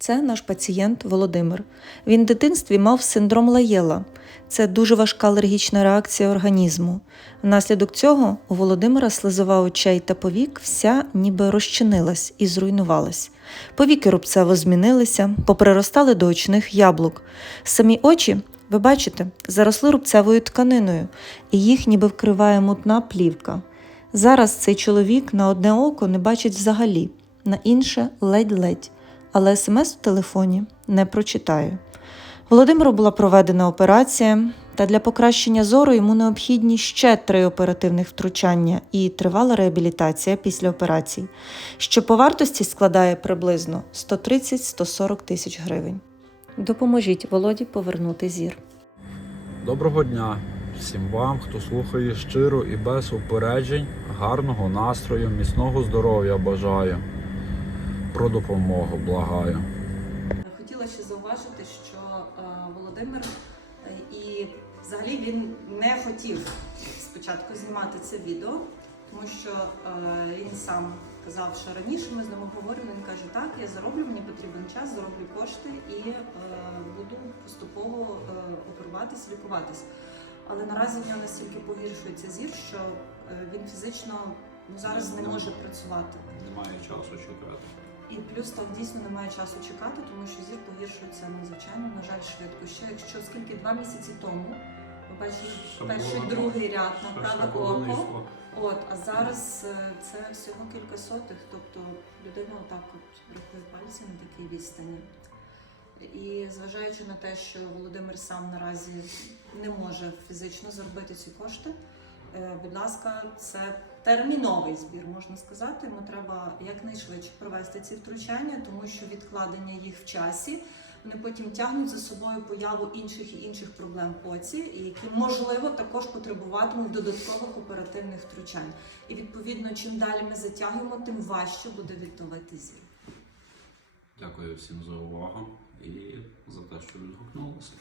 Це наш пацієнт Володимир. Він в дитинстві мав синдром Лаєла. Це дуже важка алергічна реакція організму. Внаслідок цього у Володимира слизова очей та повік вся ніби розчинилась і зруйнувалась. Повіки рубцево змінилися, поприростали до очних яблук. Самі очі, ви бачите, заросли рубцевою тканиною, і їх ніби вкриває мутна плівка. Зараз цей чоловік на одне око не бачить взагалі, на інше ледь-ледь, але смс в телефоні не прочитає. Володимиру була проведена операція, та для покращення зору йому необхідні ще три оперативних втручання і тривала реабілітація після операцій, що по вартості складає приблизно 130-140 тисяч гривень. Допоможіть Володі повернути зір. Доброго дня всім вам, хто слухає щиро і без упереджень, гарного настрою, міцного здоров'я бажаю. Про допомогу благаю. Хотіла ще зауважити, що е, Володимир е, і взагалі він не хотів спочатку знімати це відео, тому що е, він сам казав, що раніше ми з ним обговорили, він каже, так, я зароблю, мені потрібен час, зароблю кошти і буду поступово оперуватись, лікуватись. Але наразі в нього настільки погіршується зір, що він фізично ну, зараз не може працювати. Немає часу чекати. І плюс так дійсно немає часу чекати, тому що зір погіршується надзвичайно, на жаль, швидко. Ще якщо скільки два місяці тому ви бачили перший другий ряд на праве око. От, а зараз е, це всього кілька сотих, тобто людина отак от рахує пальці на такій відстані. І зважаючи на те, що Володимир сам наразі не може фізично заробити ці кошти, будь ласка, це терміновий збір, можна сказати. Йому треба якнайшвидше провести ці втручання, тому що відкладення їх в часі. Вони потім тягнуть за собою появу інших і інших проблем в оці, і які можливо також потребуватимуть додаткових оперативних втручань. І відповідно, чим далі ми затягуємо, тим важче буде відновити зір. Дякую всім за увагу і за те, що відгукнулися.